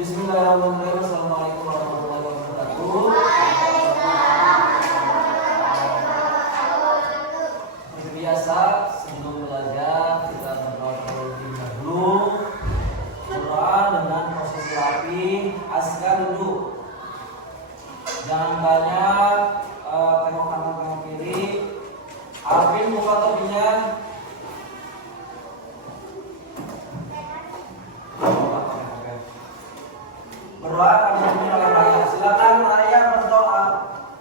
Bismillahirrahmanirrahim. Assalamualaikum warahmatullahi wabarakatuh. Seperti biasa, sebelum belajar kita berdoa terlebih dahulu. Doa dengan proses rapi, asgar duduk. Jangan banyak tengok kanan tengok kiri. Arvin buka topinya. Berdoa kami dipimpin oleh Raya. Silakan Raya berdoa.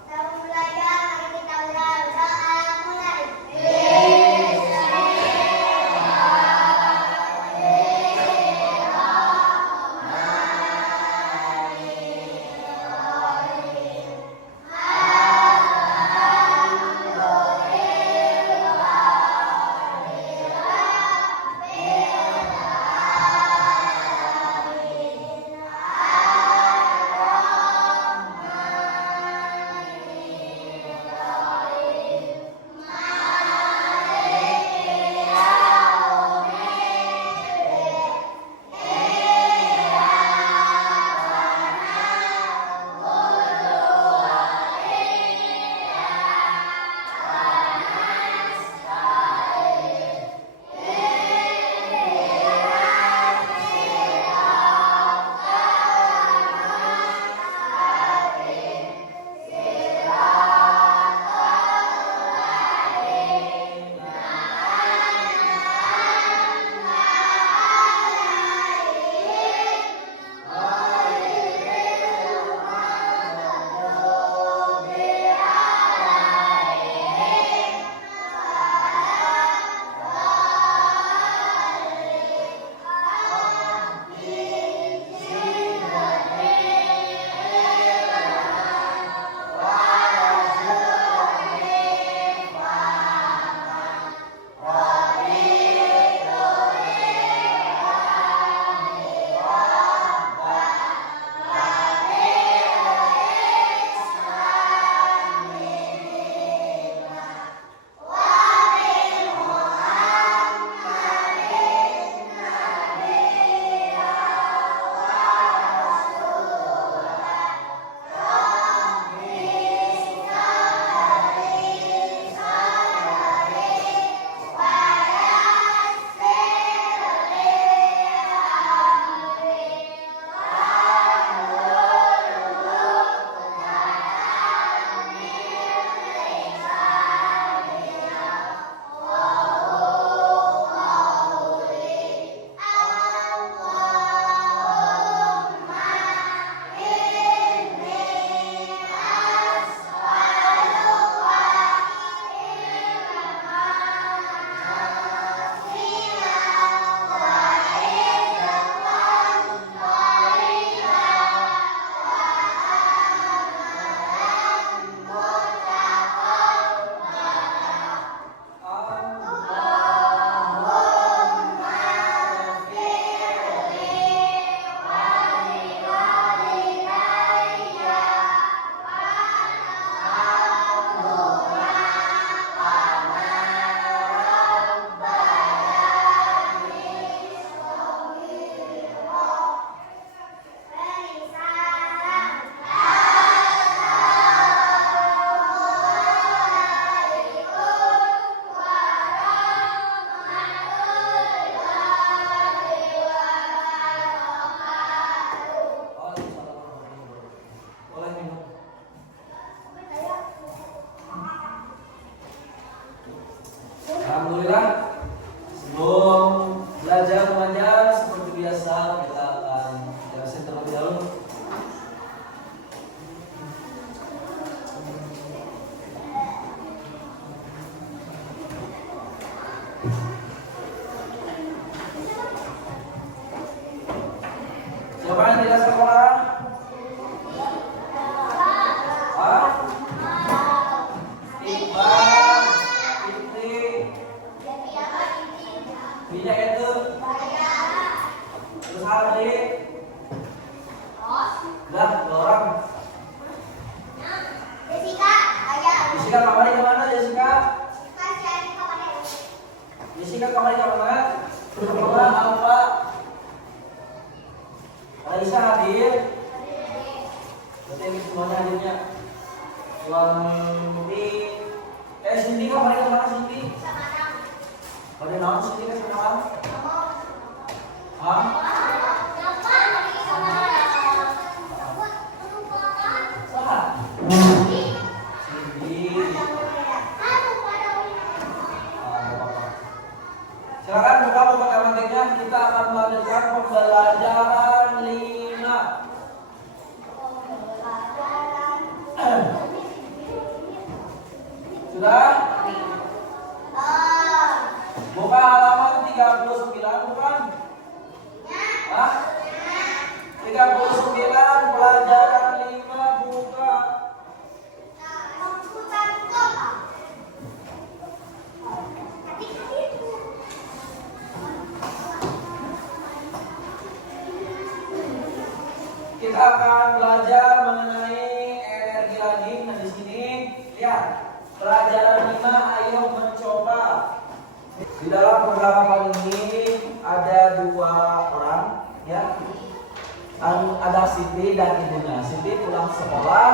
Sebelum belajar, mari kita berdoa mulai. Alhamdulillah, sebelum belajar mengajar seperti biasa kita akan jelasin terlebih dahulu. Siapa yang tidak sekolah? Iqbal, Fitri, Bija itu, terus Ardi, udah 2 orang. Jessica kamarnya kemana Jessica? Jessica kamarnya kemana? Rumah apa? Raisa hadir? Berarti ini semuanya hadirnya. Suami Cindy kok pada kemana Cindy? Pada naon Cindy ke sekarang? Hah? Salah. Cindy. Silakan buka matematiknya. Kita akan melanjutkan pembelajaran 5. Sudah? Buka halaman 39 bukan? Hah? 39 pelajaran 5 buka. Kita akan belajar mengenai energi lagi. Nah, di sini lihat pelajaran 5, ayo mencoba. Di dalam percakapan ini ada 2 orang, ya. Ada Siti dan ibunya. Siti pulang sekolah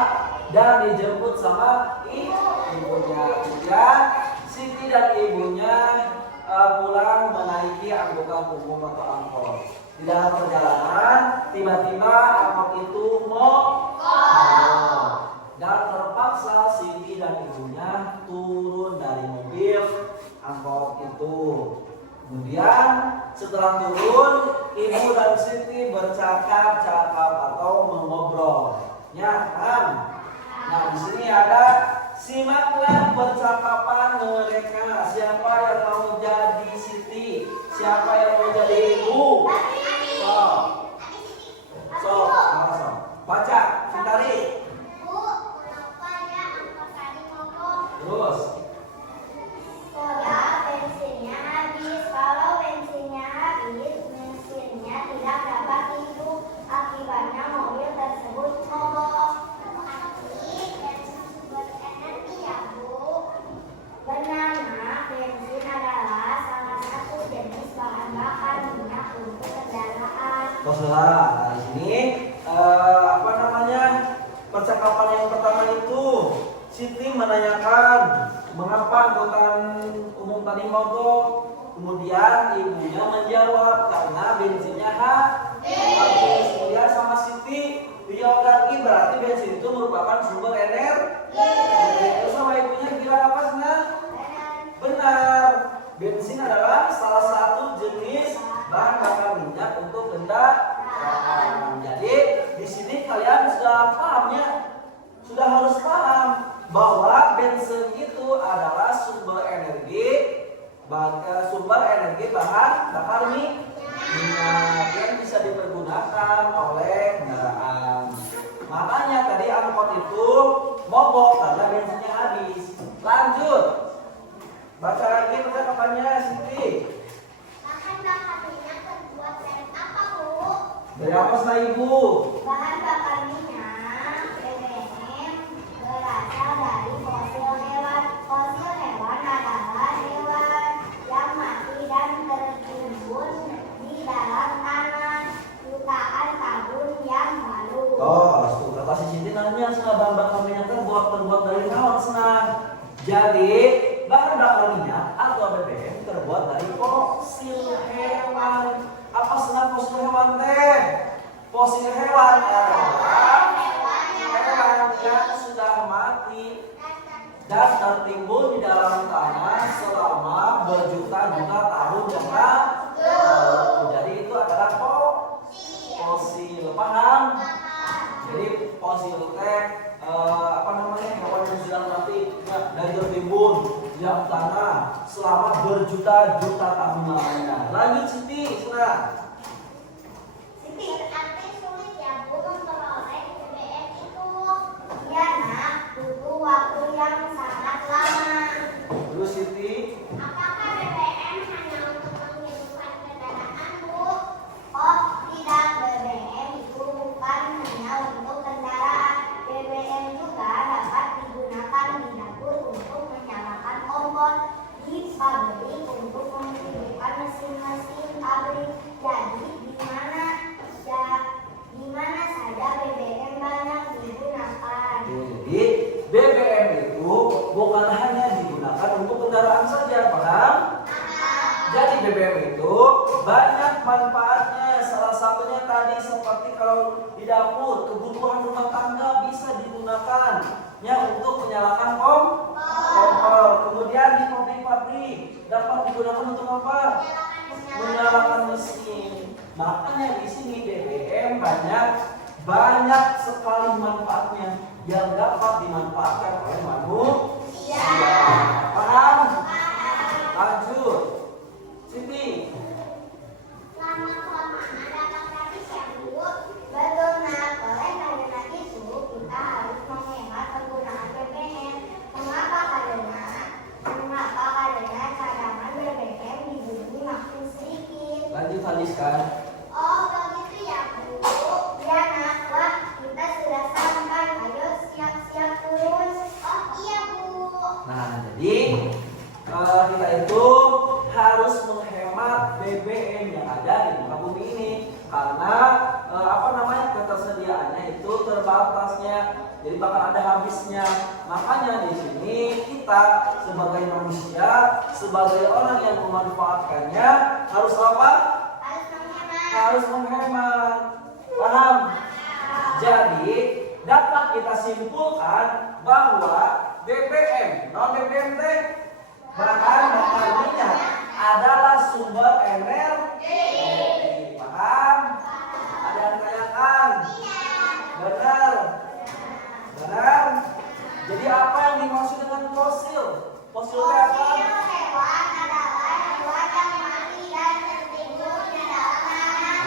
dan dijemput sama ibunya. Kemudian Siti dan ibunya pulang menaiki angkutan umum atau angkot. Di dalam perjalanan tiba-tiba angkot itu mogok dan terpaksa Siti dan ibunya turun dari mobil angkot itu. Kemudian setelah turun, ibu dan Siti bercakap-cakap atau mengobrol. Ya kan? Nah, di sini ada simaklah percakapan mereka. Siapa yang mau jadi Siti? Siapa yang mau jadi ibu? So, baca, Sintari. Terus. Bensinnya habis. Kalau bensinnya habis, mesinnya tidak dapat hidup. Akibatnya mobil tersebut mogok. Energi ya Bu. Benar nak, bensin adalah salah satu jenis bahan bakar minyak untuk kendaraan. Saudara, nah di sini percakapan yang pertama itu Siti menanyakan mengapa angkutan umum tadi mogok. Kemudian ibunya menjawab karena bensinnya habis. Kemudian sama Siti dijawab lagi, berarti bensin itu merupakan sumber energi. Terus sama ibunya bilang apa Sena? Benar, bensin adalah salah satu jenis bahan bakar minyak untuk kendaraan. Jadi di sini kalian sudah paham ya? Sudah harus paham bahwa bensin itu adalah sumber energi bahan bakar minyak yang bisa dipergunakan oleh kendaraan. Makanya tadi angkot itu mogok karena bensinnya habis. Lanjut, baca lagi percakapannya Siti. Bahan bakar minyak terbuat dari apa Bu? Dari apa Sena Ibu? Bahan bakar minyak BBM berasal dari fosil hewan. Fosil hewan adalah hewan yang mati dan tertimbun di dalam tanah jutaan tahun yang lalu. Oh, kata si Siti nanya Sena bahan bakar minyak terbuat dari naon Sena? Jadi bahan bakar minyak atau BBM terbuat dari fosil hewan. Apa Sena fosil hewan teh? Fosil hewan adalah hewan yang sudah mati dan tertimbun di dalam tanah selama berjuta-juta tahun yang lalu. Jadi itu adalah fosil, paham? Jadi fosil teh hewan yang sudah mati dan tertimbun di dalam tanah selama berjuta-juta tahun lamanya. Lanjut Siti, Sena. Siti, berarti sulit ya Bu memperoleh BBM itu. Ya nak, butuh waktu yang sangat lama. Terus Siti. Apakah BBM hanya untuk menghidupkan kendaraan Bu? Oh tidak, BBM itu bukan hanya untuk kendaraan. BBM juga dapat digunakan di dapur untuk menyalakan kompor, di pabrik untuk menghidupkan mesin-mesin pabrik. Jadi seperti kalau di dapur, kebutuhan rumah tangga bisa digunakan ya untuk menyalakan kompor. Kemudian di pabrik-pabrik dapat digunakan untuk apa? Menyalakan mesin. Makanya di sini BBM banyak sekali manfaatnya yang dapat dimanfaatkan oleh manusia. Paham? Lanjut. Siti. Lama-kelamaan dapat habis ya Bu. Betul nah, oleh karena itu kita harus menghemat penggunaan BBM. Mengapa? Karena cadangan BBM dibeli makin sedikit. Lanjut habiskan. Oh begitu ya Bu. Ya nak, wah kita sudah sampai. Ayo siap-siap turun. Oh iya Bu. Nah, jadi kita itu harus menghemat BBM yang ada di muka bumi ini karena ketersediaannya itu terbatasnya, jadi bakal ada habisnya. Makanya di sini kita sebagai manusia, sebagai orang yang memanfaatkannya harus apa? Harus menghemat. Paham? Jadi dapat kita simpulkan bahwa BBM, non BBM bahan bakar minyak adalah sumber energi. Paham? Ada yang tanyakan? Benar? Benar? Jadi apa yang dimaksud dengan fosil? Fosil itu apa? Hewan adalah hewan yang mati dan tertimbun di dalam tanah.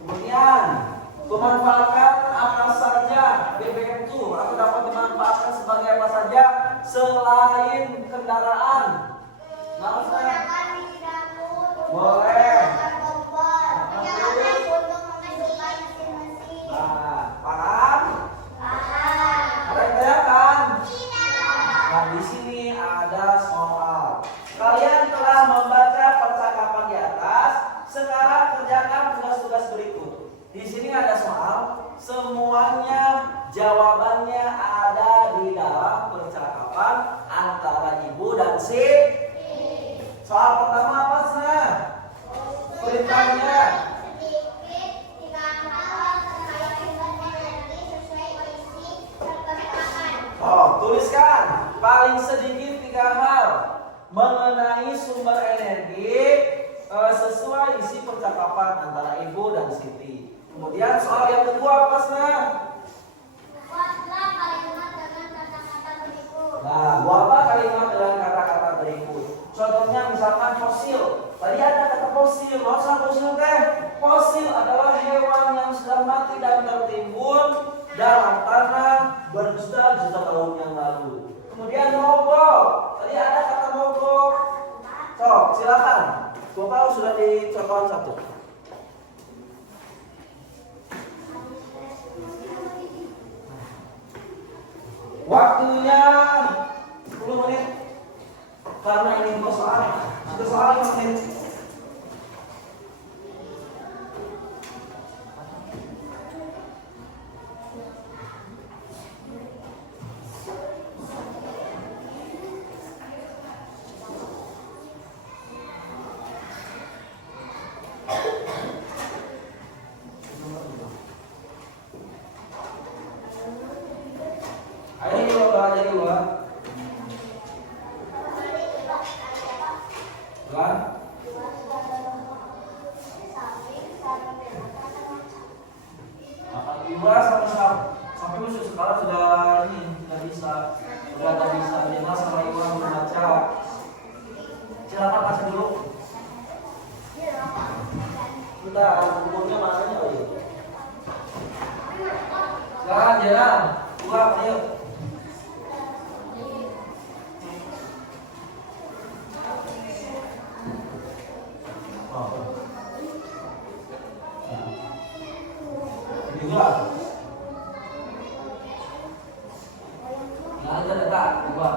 Kemudian memanfaatkan apa saja BBM itu atau dapat dimanfaatkan sebagai apa saja selain kendaraan. Maksudnya boleh. Nah, paham? Ada yang tanyakan? Nah, di sini ada soal. Kalian telah membaca percakapan di atas. Sekarang kerjakan tugas-tugas berikut. Di sini ada soal. Semuanya jawabannya ada di dalam percakapan antara ibu dan si. Soal pertama apa sih? Perintahnya. Oh, tuliskan paling sedikit 3 hal mengenai sumber energi sesuai isi percakapan antara ibu dan Siti. Kemudian soal yang kedua apa sih? Buatlah kalimat dengan kata-kata berikut. Nah, buatlah kalimat dengan kata-kata berikut. Contohnya misalkan fosil. Tadi ada kata fosil. Maksudnya fosil teh? Fosil adalah hewan yang sudah mati dan tertimbun dalam tanah berjuta-juta tahun yang lalu. Kemudian mogok. Tadi ada kata mogok. Sok, silakan. Bapak sudah dicontohkan satu. Waktunya 10 menit. Karena ini soal. Satu soal 5 menit. Ayo Bapak jadi Bapak. Kan? Ibu sampai musuh sekarang sudah tidak bisa menjelaskan sama ibu membaca. Silakan kasih dulu. Kita bukunya makanya oh iya. Jalan, buat ayo. Juga. Nah, ada tak buat.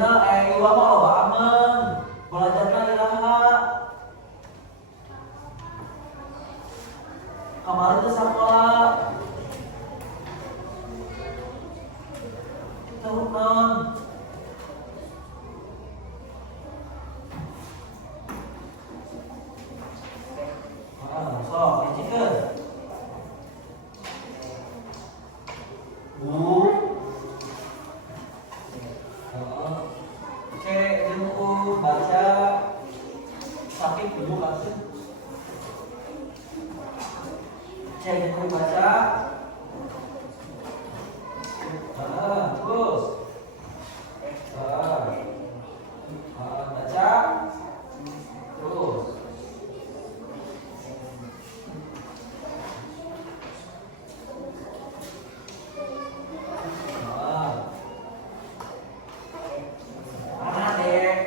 Dina iwa mah loba aman. Belajarna iraha. Kemarin teh sakola. Tahu naon? Sok dicikeun. Bu. Cek dulu baca sakit dulu langsung. Cek dulu baca. Terus. Baca. Terus. Mana dek?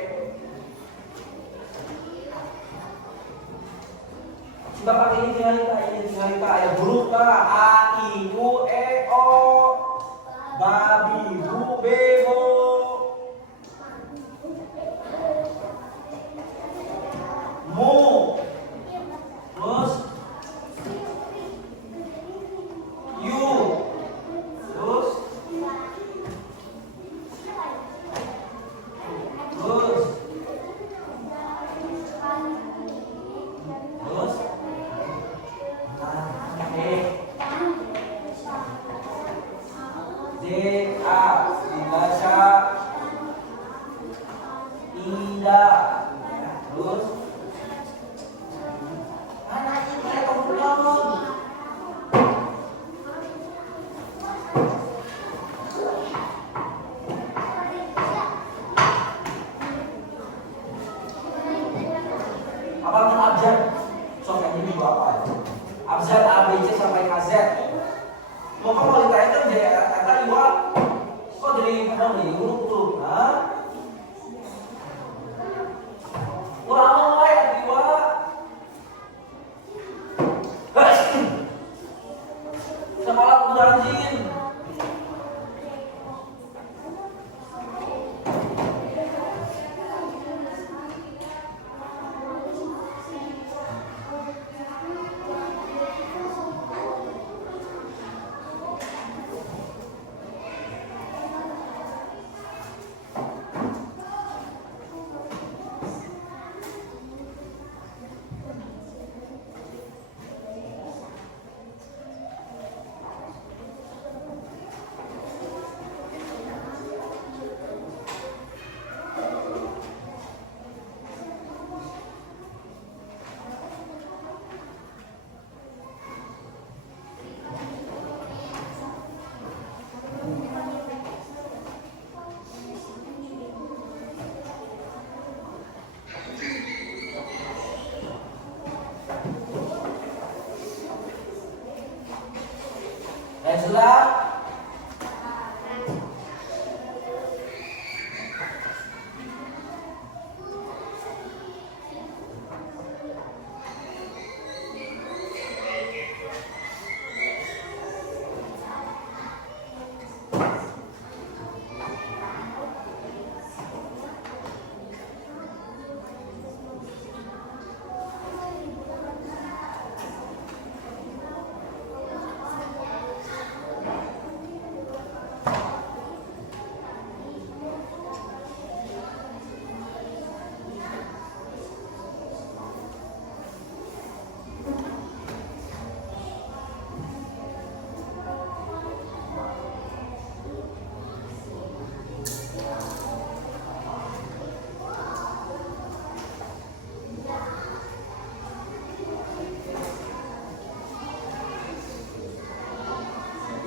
Bapak ini tinggal ayat huruf kah? A, I, U, E, O. Babi, bu, bebo. Mu. Terus. You. Terus. Terus. Terus. D, A dibaca Ida. Terus mana ini kayak belum. Apalagi abjad. Sok yang ini gua apa? Abjad A, B, C sampai K, Z. Mau kamu ditanya kan jadi kata iwa. Kok jadi kadang nih huruf tuh, hah? Kurang mau ya iwa. Sekolah udah anjing. Sudah.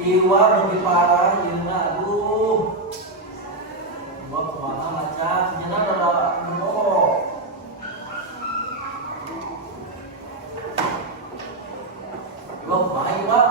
Iwa lebih parah, Yuna, aduh. Iwa kemana macam? Nyana ada menurut. Iwa kemana Iwa?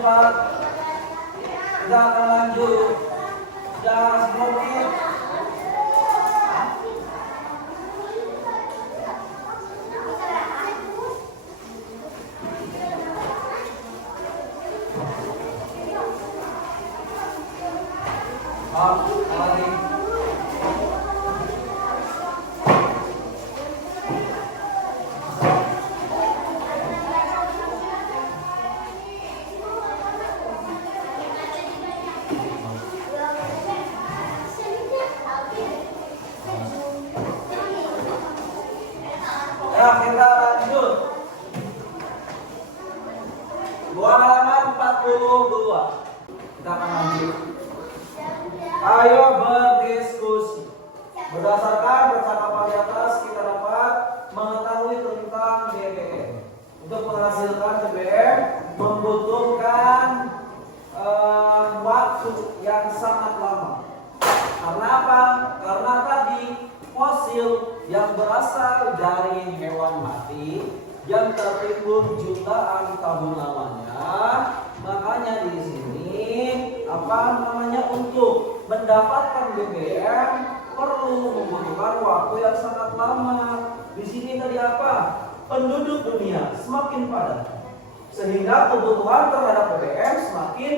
cepat. Kita akan lanjut. Sudah 10 menit. Lari. Ya, kita lanjut. Halaman 42. Kita akan lanjut. Ayo berdiskusi. Berdasarkan percakapan di atas, kita dapat mengetahui tentang BBM. Untuk menghasilkan BBM membutuhkan waktu yang sangat lama. Karena apa? Karena tadi fosil yang berasal dari hewan mati yang tertimbun jutaan tahun lamanya. Makanya di sini untuk mendapatkan BBM perlu membutuhkan waktu yang sangat lama. Di sini tadi apa? Penduduk dunia semakin padat, sehingga kebutuhan terhadap BBM semakin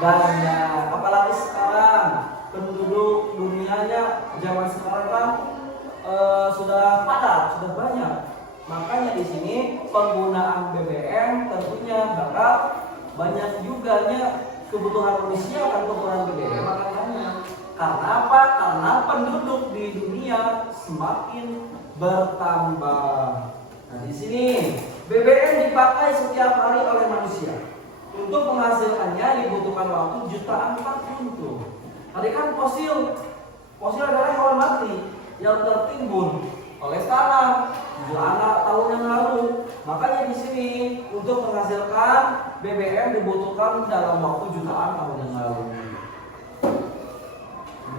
banyak. Apalagi sekarang penduduk dunianya zaman sekarang kan sudah padat, sudah banyak. Makanya di sini penggunaan BBM tentunya bakal banyak juga kebutuhan manusia akan kebutuhan BBM akan banyak. Karena apa? Karena penduduk di dunia semakin bertambah. Nah di sini BBM dipakai setiap hari oleh manusia. Untuk menghasilkannya dibutuhkan waktu jutaan tahun tuh. Tadi kan fosil adalah hewan mati yang tertimbun oleh tanah jutaan tahun yang lalu. Makanya di sini untuk menghasilkan BBM dibutuhkan dalam waktu jutaan tahun yang lalu.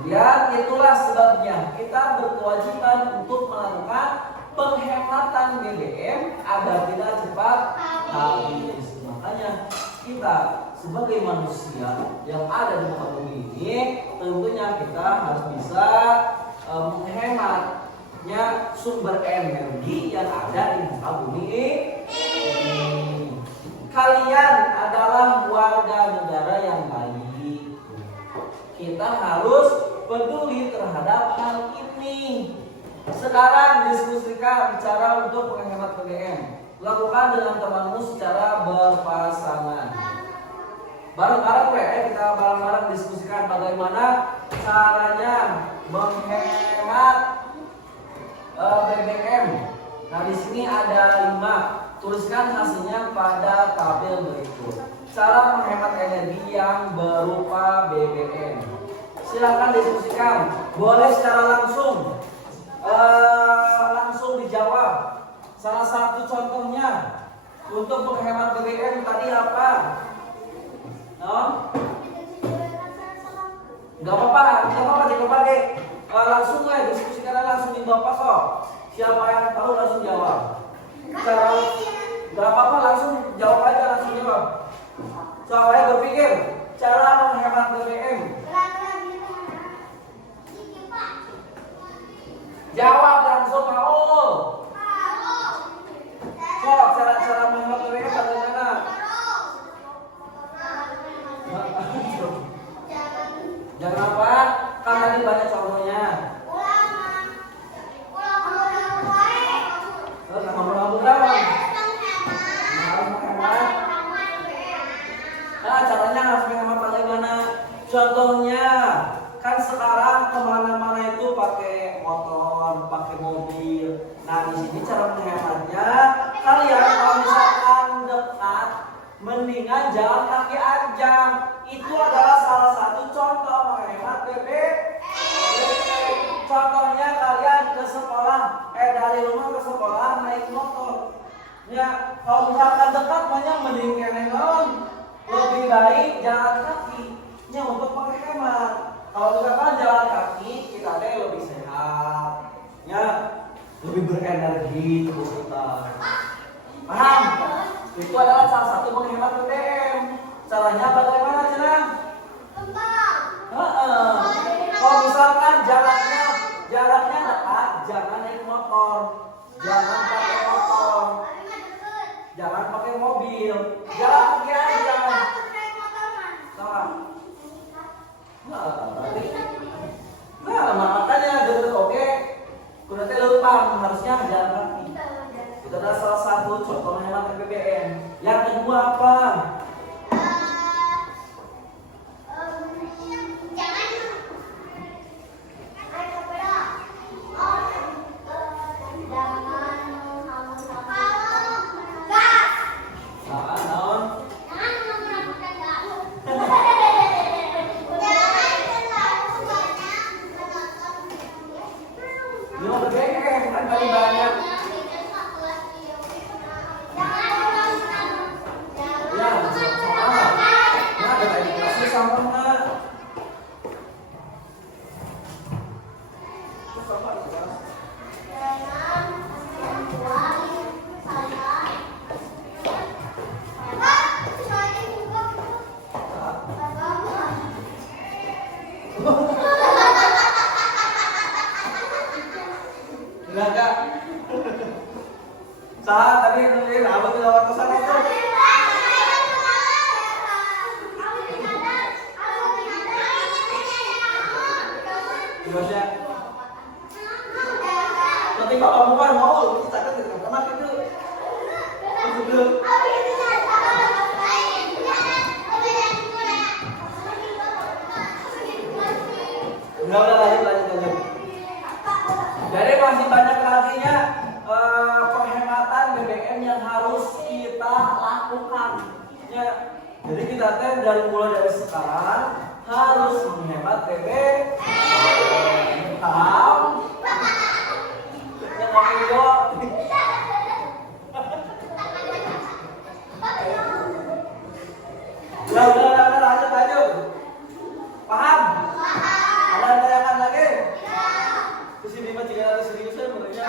Kemudian itulah sebabnya kita berkewajiban untuk melakukan penghematan BBM agar tidak cepat habis. Makanya kita sebagai manusia yang ada di muka bumi ini tentunya kita harus bisa menghematnya sumber energi yang ada di muka bumi ini. Kalian adalah warga negara yang baik. Kita harus peduli terhadap hal ini. Sekarang diskusikan cara untuk menghemat BBM. Lakukan dengan temanmu secara berpasangan. Bareng-bareng kita bareng-bareng diskusikan bagaimana caranya menghemat BBM. Nah di sini ada 5. Tuliskan hasilnya pada tabel berikut. Cara menghemat energi yang berupa BBM. Silakan diskusikan. Boleh secara langsung dijawab. Salah satu contohnya untuk menghemat BBM tadi apa? Gak apa-apa dipakai. Langsung diskusikan langsung di bapak kok. Siapa yang tahu langsung jawab. Cara gak apa-apa langsung jawab aja, langsung jawab. Soalnya berpikir cara menghemat BBM. Jawab langsung mau. Kok cara menghemat BBM bagaimana? Jangan apa? Kan tadi banyak contohnya. Nah, caranya harus menghemat bagaimana? Contohnya, kan sekarang kemana-mana itu pakai motor, pakai mobil. Nah, di sini cara menghematnya, kalian kalau misalkan dekat, mendingan jalan kaki aja. Itu adalah salah satu contoh menghemat BBM. Contohnya kalian ke sekolah, dari rumah ke sekolah naik motor. Ya, kalau misalkan dekat banyak mending kenengon. Lebih baik jalan kakinya untuk menghemat. Kalau misalkan jalan kaki kita lebih sehat, ya, lebih berenergi tubuh kita. Paham? Itu adalah salah satu menghemat BBM. Nah, makanya jadi oke. Kudu teh leumpang harusnya jalan kaki. Itu adalah salah satu contoh menghemat BBM. Yang kedua apa? Saat tadi nulis apa tuh lewat pesan itu? Gimana? Nanti bapak bukan mau kita kan di kamar itu. Dulu. Udah lanjut. Jadi masih banyak laginya penghematan BBM yang harus kita lakukan. Ya. Jadi kita dari mulai dari sekarang harus menghemat BBM. Paham? Yang mau jawab. Udah, lanjut. Paham? Ada tanyakan lagi? Terus ini mah jika ada seriusan sebenarnya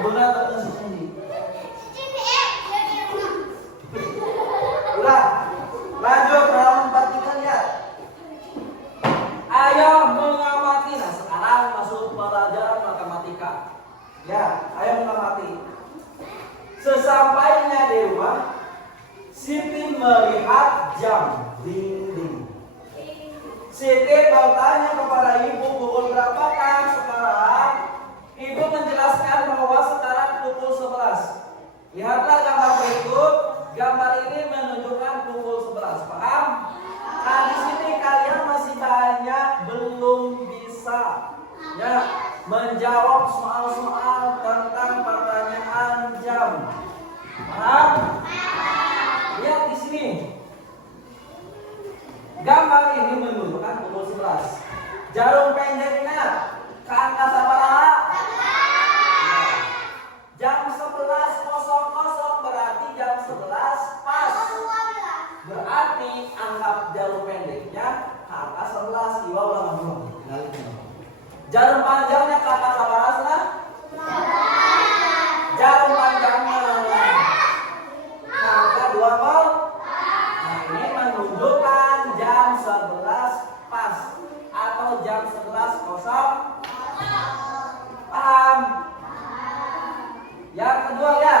bunga atau sini. Udah, lanjut halaman 43 ya. Ayo mengamati. Nah sekarang masuk pelajaran matematika. Ya, ayo mengamati. Sesampainya di rumah, Siti melihat jam dinding. Siti bertanya kepada ibu, pukul berapakah sekarang? Ibu menjelaskan bahwa sekarang pukul 11. Lihatlah gambar berikut. Gambar ini menunjukkan pukul 11. Paham? Nah di sini kalian masih banyak belum bisa ya menjawab soal-soal tentang pertanyaan jam. Paham? Lihat di sini. Gambar ini menunjukkan pukul 11. Jarum pendeknya ke angka sabaraha? Jam 11.00 berarti jam 11 pas. Berarti anggap jarum pendeknya ke angka 11. Iwa ulang dulu. Jarum panjangnya ke angka sabaraha? Jarum panjangnya angka 20. Nah ini menunjukkan jam 11 pas atau jam 11.00. Paham? Yang kedua ya,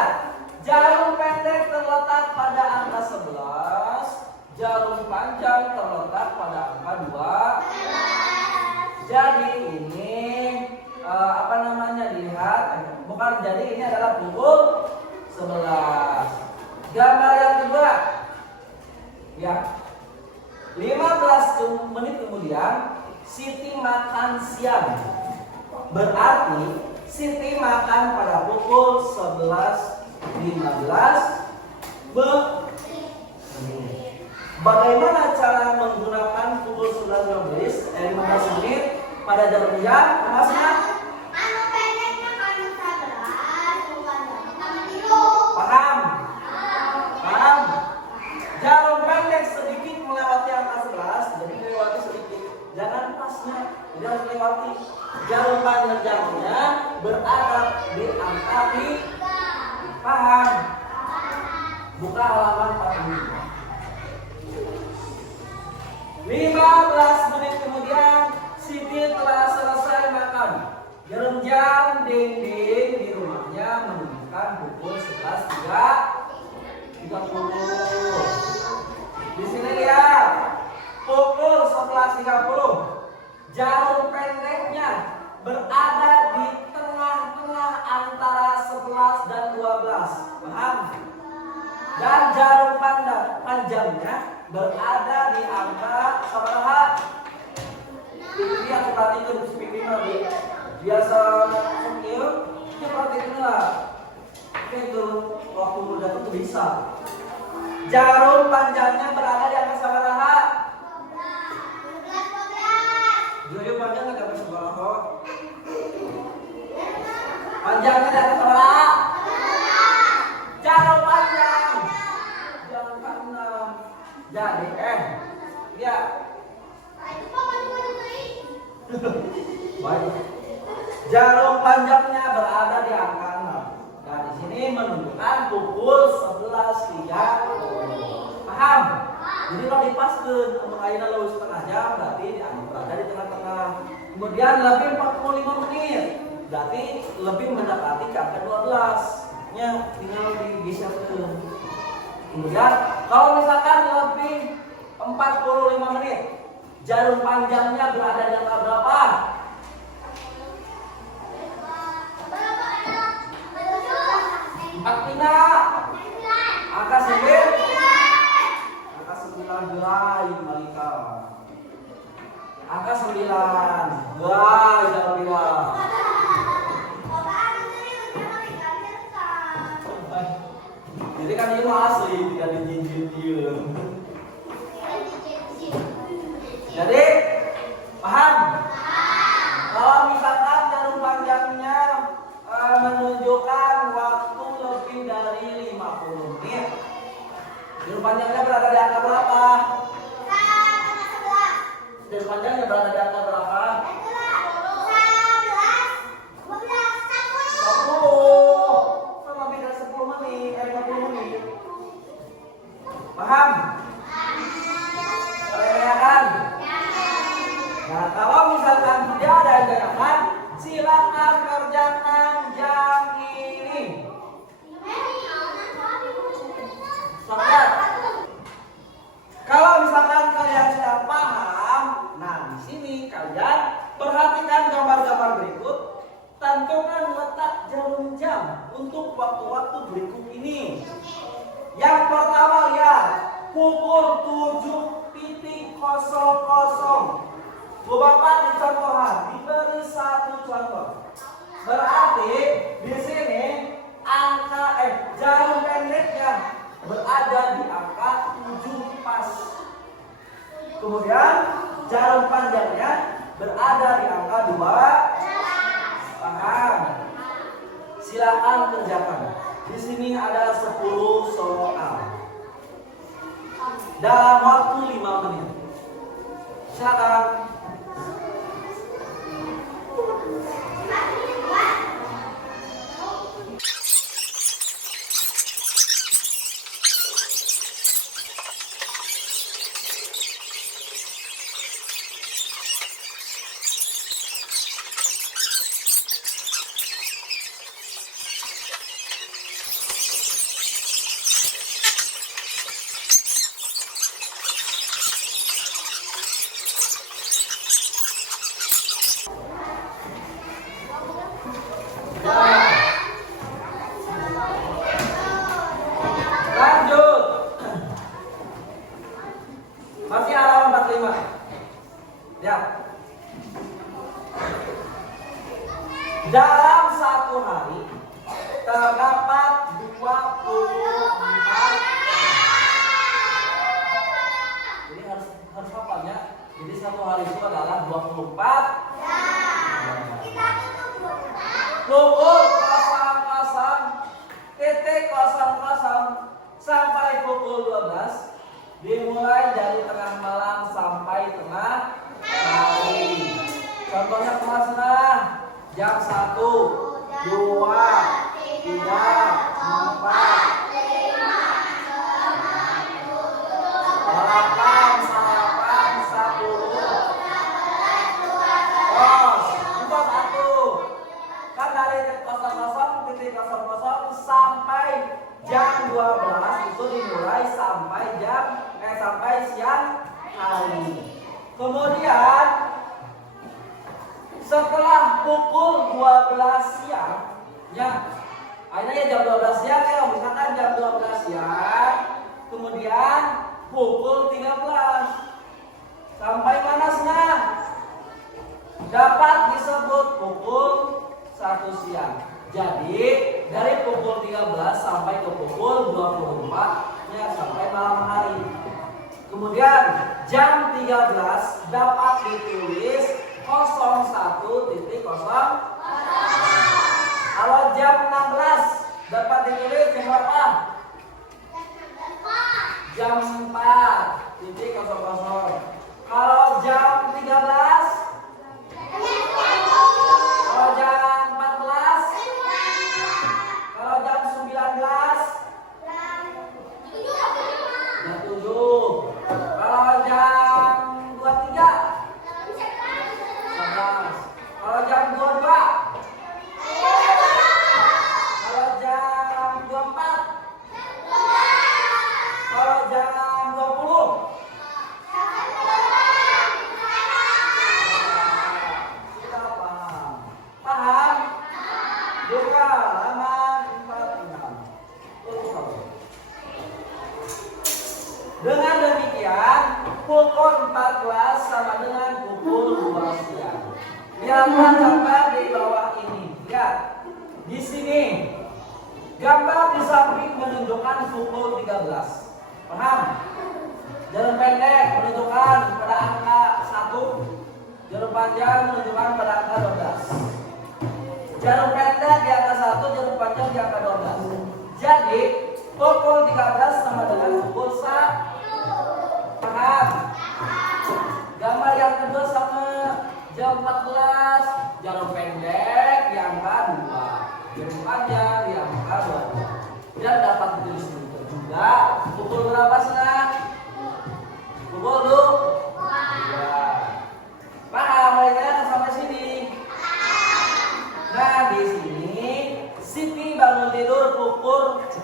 jarum pendek terletak pada angka 11, jarum panjang terletak pada angka 2. Jadi ini dilihat, bukan, jadi ini adalah pukul 11. Gambar yang kedua, ya, 15 menit kemudian Siti makan siang. Berarti Siti makan pada pukul 11.15. Bagaimana cara menggunakan pukul 11.15 menit pada jarum jam? Maksudnya? Paham? Paham? Jarum pendek sedikit melewati angka 11, jadi melewati sedikit. Jangan pasnya, jadi harus melewati. Jarum panjangnya berada di angka 3. Paham? Buka halaman 45. 15 menit kemudian Siti telah selesai makan. Jarum jam dinding di rumahnya menunjukkan pukul 11.30. Ini lihat. Pukul 11.30. Jarum pendeknya berada di tengah-tengah antara 11 dan 12. Paham? Dan jarum panjangnya berada di angka sabaraha? Ini dia perhatikan seperti ini. Biasa ini perhatikan lah. Itu waktu muda itu bisa. Jarum panjangnya berada di angka sabaraha? Jarum panjangnya di angka sabaraha? Panjangnya di angka sabaraha? Jarum panjang. Jarum panjang. Jadi ya. Baik. Jarum panjangnya berada di angka 6. Nah, di sini menunjukkan pukul 11.30. Paham? Jadi kalau dipaskeun ayeuna leuwih setengah jam berarti berada di tengah-tengah. Kemudian lebih 45 menit. Berarti lebih mendekati ke angka 12. Nya tinggal digeserkeun. Kemudian kalau misalkan lebih 45 menit, jarum panjangnya berada di angka berapa? Angka 9 Malika. Angka 9. Wah, alhamdulillah. Jadi kan ini asli tidak dijinjin. Jadi paham? Kalau misalkan jarum panjangnya menunjukkan waktu lebih dari 50 menit, jarum panjangnya berada di angka berapa? Jarum panjangnya berada di angka berapa? 10. Sama beda 10 menit, 50 menit. Paham? Ya kan? Nah, kalau misalkan tidak ada yang tanyakan, silakan kerjakan yang ini. Sepakat? Kalau misalkan kalian sudah paham, nah di sini kalian perhatikan gambar-gambar berikut. Tentukan letak jarum jam untuk waktu-waktu berikut ini. Yang pertama lihat pukul 7.00. Bu Bapak dicontohkan, diberi satu contoh. Berarti di sini angka jarum pendeknya berada di angka 7 pas. Kemudian jarum panjangnya berada di angka 2. Paham? Silakan kerjakan. Di sini ada 10 soal dalam waktu 5 menit. Silakan. Lanjut. Masih halaman 45. Ya. Dalam satu hari terdapat 24. Jadi harus hafalnya. Jadi satu hari itu adalah 24. Pukul 00.00 sampai pukul 12, dimulai dari tengah malam sampai tengah hari. Contohnya kelas jam 1, 2, 3, 4, 8, 9, 10. Kan dari 00.00 sampai jam 12 itu dimulai sampai siang hari. Kemudian setelah pukul 12 siang, ya, akhirnya jam 12 siang ya, misalkan jam 12 siang, kemudian pukul 13 sampai mana setengah? Dapat disebut pukul 1 siang. Jadi dari pukul 13 sampai ke pukul 24 ya, sampai malam hari. Kemudian jam 13 dapat ditulis 01.00. Kalau jam 16 dapat ditulis jam berapa? Jam 4.00. Kalau jam 13, kalau jam 14, kalau jam 19, jam 7. Kalau jam 23, 11. Kalau jam 22, kalau jam 24, kalau jam 20. Kita paham? Paham? Buka halaman 46. Dengan demikian, pukul 14 sama dengan pukul 2 siang. Lihat gambar di bawah ini. Lihat. Di sini gambar di samping menunjukkan pukul 13. Paham? Jarum pendek menunjukkan pada angka 1. Jarum panjang menunjukkan pada angka 12. Jarum pendek di angka 1, jarum panjang di angka 12. Jadi pukul 13 sama dengan pukul 1. Paham? Gambar yang kedua sama. Jam 14, jarum pendek di angka 2, jarum panjang di angka 12. Dan dapat ditulis juga pukul berapa setengah? Pukul 2. Paham mereka sampai sini? Nah, di sini Siti bangun tidur pukul 5.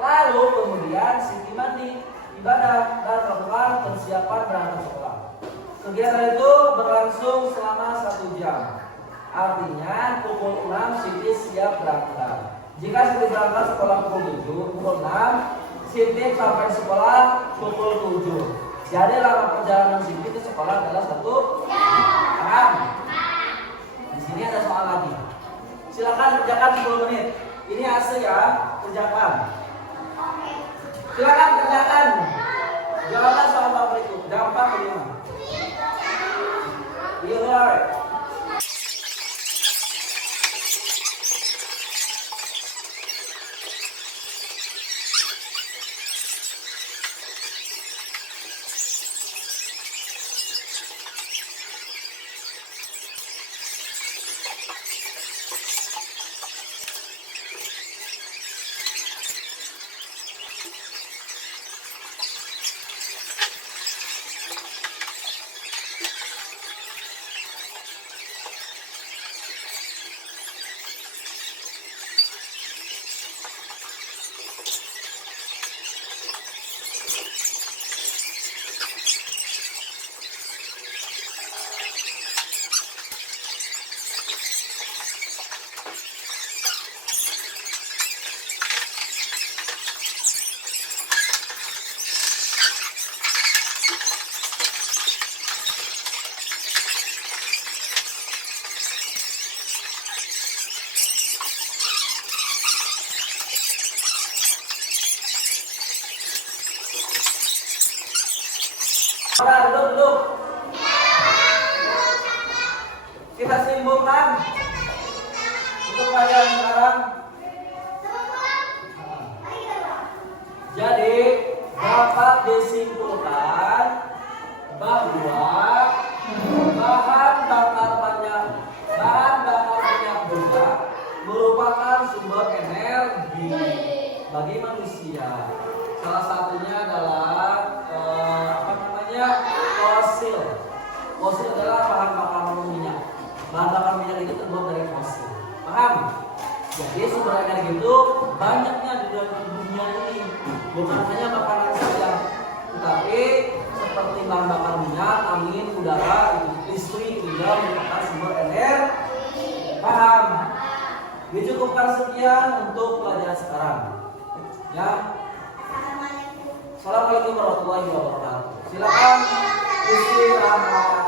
Lalu kemudian Siti mandi, ibadah dan melakukan persiapan berangkat sekolah. Kegiatan itu berlangsung selama 1 jam. Artinya pukul 6 Siti siap berangkat. Jika Siti berangkat sekolah pukul 7, pukul 6 Siti sampai sekolah pukul 7. Jadi lama perjalanan Siti ke sekolah adalah 1 jam. Di sini ada soal lagi. Silakan kerjakan 10 menit. Ini hasil ya, kerjakan. Silakan kerjakan. Jawaban soal berikut. Gampang bagaimana? Iya, duduk. Kita simpulkan untuk pelajaran sekarang. Jadi dapat disimpulkan bahwa bahan bakar minyak juga merupakan sumber energi bagi manusia. Salah satunya adalah fosil. Fosil adalah bahan bakar minyak. Bahan bakar minyak itu terbuat dari fosil. Paham? Jadi sumber energi itu banyaknya di dalam dunia ini, bukan hanya makanan saja, tetapi seperti bahan bakar minyak, angin, udara, listrik juga merupakan sumber energi. Paham? Dicukupkan sekian untuk pelajaran sekarang. Ya. Assalamualaikum warahmatullahi wabarakatuh. Silakan istirahat.